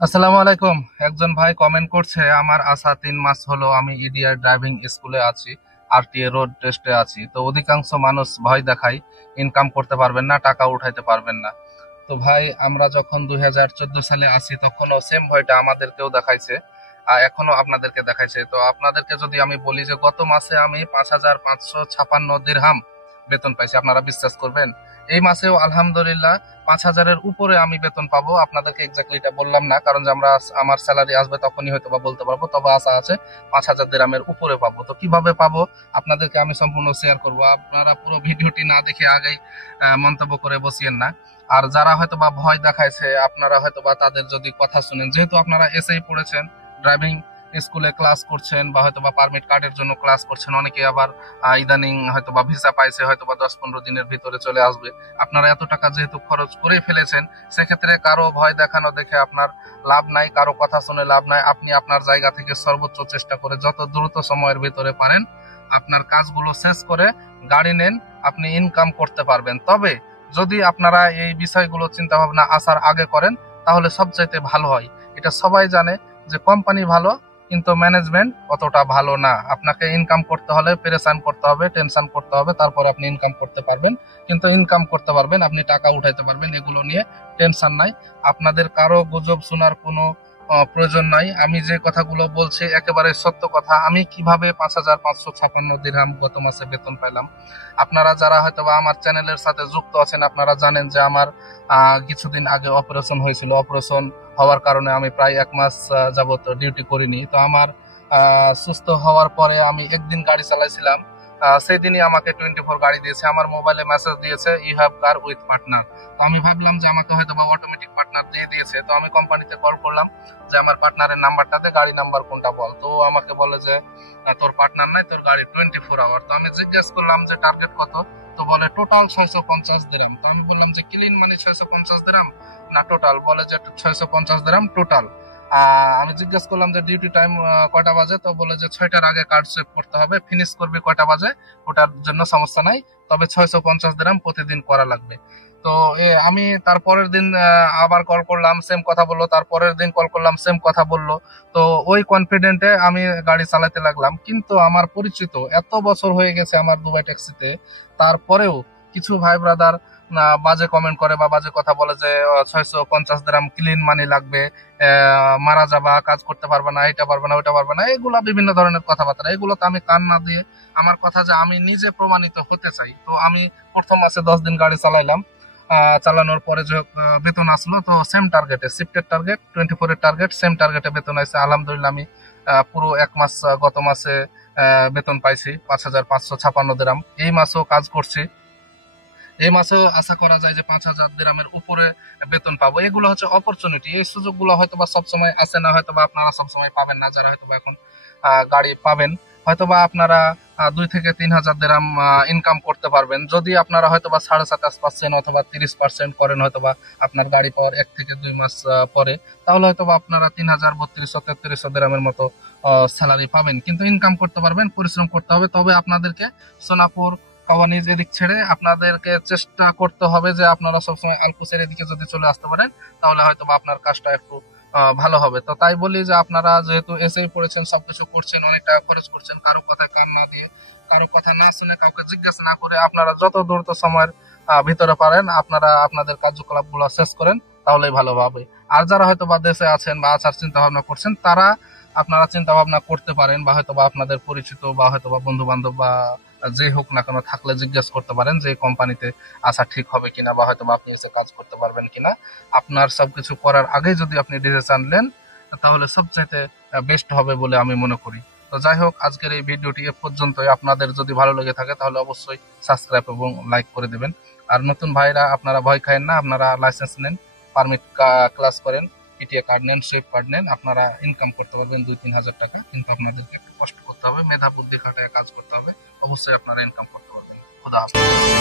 আসসালামু আলাইকুম। একজন ভাই কমেন্ট করছে, আমার আসা 3 মাস হলো আমি ইডিআর ড্রাইভিং স্কুলে আছি, আরটিএ রোড টেস্টে আছি। তো অধিকাংশ মানুষ ভয় দেখায় ইনকাম করতে পারবেন না, টাকা উঠাইতে পারবেন না। তো ভাই, আমরা যখন 2014 সালে আসি তখনও সেম ভয়টা আমাদেরকেও দেখাইছে, আর এখনো আপনাদেরকে দেখাইছে। তো আপনাদেরকে যদি আমি বলি যে গত মাসে আমি 5,556 দিরহাম বেতন পাইছি, আপনারা বিশ্বাস করবেন? এই মাসেও আলহামদুলিল্লাহ 5,000-এর উপরে আমি বেতন পাবো। আপনাদেরকে এক্স্যাক্টলি এটা বললাম না, কারণ যে আমার স্যালারি আসবে তখনই হয়তো বা বলতে পারবো, তবে আশা আছে 5,000 দিরহামের উপরে পাবো। তো কিভাবে পাবো আপনাদেরকে আমি সম্পূর্ণ শেয়ার করবো। আপনারা পুরো ভিডিওটি না দেখে আগেই মন্তব্য করে বসিয়েন না। আর যারা হয়তো বা ভয় দেখাইছে, আপনারা হয়তো বা তাদের যদি কথা শুনেন, যেহেতু আপনারা এসেই পড়েছেন, ড্রাইভিং স্কুলে ক্লাস করছেন বা হয়তো বা পারমিট কার্ডের জন্য ক্লাস করছেন, অনেকে আবার ইদানিং হয়তো বা ভিসা পাইছে, হয়তো বা 10-15 দিনের ভিতরে চলে আসবে। আপনারা এত টাকা যেহেতু খরচ করে ফেলেছেন, সেক্ষেত্রে কারো ভয় দেখানো দেখে আপনার লাভ নাই, কারো কথা শুনে লাভ নাই। আপনি আপনার জায়গা থেকে সর্বোচ্চ চেষ্টা করে যত দ্রুত সময়ের ভিতরে পারেন আপনার কাজগুলো শেষ করে গাড়ি নেন, আপনি ইনকাম করতে পারবেন। তবে যদি আপনারা এই বিষয়গুলো চিন্তা ভাবনা আসার আগে করেন তাহলে সবচাইতে ভালো হয়। এটা সবাই জানে যে কোম্পানি ভালো, কিন্তু ম্যানেজমেন্ট অতটা ভালো না। আপনাকে ইনকাম করতে হলে পেরেশান করতে হবে, টেনশন করতে হবে, তারপর আপনি ইনকাম করতে পারবেন। কিন্তু ইনকাম করতে পারবেন, আপনি টাকা উঠাইতে পারবেন, এগুলো নিয়ে টেনশন নাই। আপনাদের কারো গুজব শোনার কোনো প্রয়োজন নাই। আমি যে কথাগুলো বলছি একেবারে সত্য কথা। আমি কিভাবে 5,556 দিরহাম গত মাসে বেতন পাইলাম, আপনারা যারা হয়তো বা আমার চ্যানেলের সাথে যুক্ত আছেন আপনারা জানেন যে আমার কিছুদিন আগে অপারেশন হয়েছিল। অপারেশন হওয়ার কারণে আমি প্রায় 1 মাস যাবত ডিউটি করিনি। তো আমার সুস্থ হওয়ার পরে আমি একদিন গাড়ি চালাইছিলাম, সেই দিনই আমাকে 24 গাড়ি দিয়েছে। আমার মোবাইলে মেসেজ দিয়েছে, you have car with partner. তো আমি ভাবলাম যে আমাকে হয়তো বা অটোমেটিক পার্টনার দিয়ে দিয়েছে। তো আমি কোম্পানিতে কল করলাম যে আমার পার্টনারের নাম্বারটা দে, গাড়ি নাম্বার কোনটা বল। তো আমাকে বলে যে তোর পার্টনার নাই, তোর গাড়ি 24 আওয়ার। তো আমি জিজ্ঞেস করলাম যে টার্গেট কত। তো বলে টোটাল 650 দিরাম। তো আমি বললাম যে ক্লিন মানে 650 দিরাম না টোটাল? বলে যে 650 দিরাম টোটাল। আমি জিজ্ঞেস করলাম যে ডিউটি টাইম কয়টা বাজে। তো বলে যে 6টার আগে কার্ড সেভ করতে হবে, ফিনিশ করবি কয়টা বাজে ওটার জন্য সমস্যা নাই, তবে 650 দিরাম প্রতিদিন করা লাগবে। তো আমি তারপরের দিন আবার কল করলাম, সেম কথা বললো। তারপরের দিন কল করলাম, সেম কথা বললো। তো ওই কনফিডেন্টে আমি গাড়ি চালাতে লাগলাম। কিন্তু আমার পরিচিত এত বছর হয়ে গেছে আমার দুবাই ট্যাক্সিতে, তারপরেও কিছু ভাই ব্রাদার বাজে কমেন্ট করে বা বাজে কথা বলে যে 650 দিরহাম ক্লিন মানি লাগবে, মারা যাবা, কাজ করতে পারবে না, এটা পারবে না, ওইটা পারবে না, এগুলা বিভিন্ন ধরনের কথাবার্তা। এগুলোতে আমি কান না দিয়ে আমার কথা যে আমি নিজে প্রমাণিত হতে চাই। তো আমি প্রথম মাসে 10 দিন গাড়ি চালাইলাম। চালানোর পরে যে বেতন আসলো, তো সেম টার্গেটে, শিফটের টার্গেট, 24-এর টার্গেট, সেম টার্গেটে বেতন আছে। আলহামদুলিল্লাহ আমি পুরো 1 মাস গত মাসে বেতন পাইছি 5,556 দিরহাম। এই মাসেও কাজ করছি, এই মাসেও আশা করা যায় যে 5,000 দিরহামের উপরে বেতন পাবো। এগুলো হচ্ছে অপরচুনিটি, এই সুযোগগুলো হয়তো বা সবসময় আসে না, হয়তো বা আপনারা সবসময় পাবেন না। যারা হয়তো বা এখন গাড়ি পাবেন, হয়তো বা আপনারা 2 থেকে 3 হাজার দিরহাম ইনকাম করতে পারবেন যদি আপনারা হয়তো বা 27% অথবা 30% করেন, হয়তো বা আপনার গাড়ি পাওয়ার 1 থেকে 2 মাস পরে। তাহলে হয়তো বা আপনারা 3,000, 3200, 3300 দিরহামের মতো স্যালারি পাবেন। কিন্তু ইনকাম করতে পারবেন, পরিশ্রম করতে হবে। তবে আপনাদেরকে সোনাপুর কওয়ানিজ এদিক ছেড়ে আপনাদেরকে চেষ্টা করতে হবে যে আপনারা সবসময় আলকুচের এদিকে যদি চলে আসতে পারেন তাহলে হয়তো বা আপনার কাজটা একটু ভালো হবে। তো তাই বলি যে আপনারা যেহেতু এসেই পড়েছেন, সবকিছু করছেন, অনেক টাকা খরচ করছেন, কারো কথা কান না দিয়ে, কারো কথা না শুনে, কাউকে জিজ্ঞাসা না করে আপনারা যত দ্রুত সময়ের ভিতরে পারেন আপনারা আপনাদের কার্যকলাপ গুলো শেষ করেন, তাহলেই ভালো হবে। আর যারা হয়তো বা দেশে আছেন বা আসার চিন্তা ভাবনা করছেন, তারা আপনারা চিন্তা ভাবনা করতে পারেন, বা হয়তো বা আপনাদের পরিচিত বা হয়তো বা বন্ধু বান্ধব বা যে হোক না কেন থাকলে জিজ্ঞেস করতে পারেন যে কোম্পানিতে আসা ঠিক হবে কিনা, বা হয়তো বা আপনি এসে কাজ করতে পারবেন কিনা। আপনার সবকিছু করার আগে যদি আপনি ডিসিশন নেন তাহলে সবচাইতে বেস্ট হবে বলে আমি মনে করি। তো যাই হোক, আজকের এই ভিডিওটি এ পর্যন্তই। আপনাদের যদি ভালো লেগে থাকে তাহলে অবশ্যই সাবস্ক্রাইব এবং লাইক করে দেবেন। আর নতুন ভাইরা আপনারা ভয় খায়েন না, আপনারা লাইসেন্স নেন, পারমিট ক্লাস করেন, পিটিএ কার্ড নেন, সেফ কার্ড নেন, আপনারা ইনকাম করতে পারবেন 2-3 হাজার টাকা। কিন্তু আপনাদেরকে একটু কষ্ট করতে হবে, মেধা বুদ্ধি খাটায় কাজ করতে হবে, অবশ্যই আপনারা ইনকাম করতে পারবেন। খোদা হাফেজ।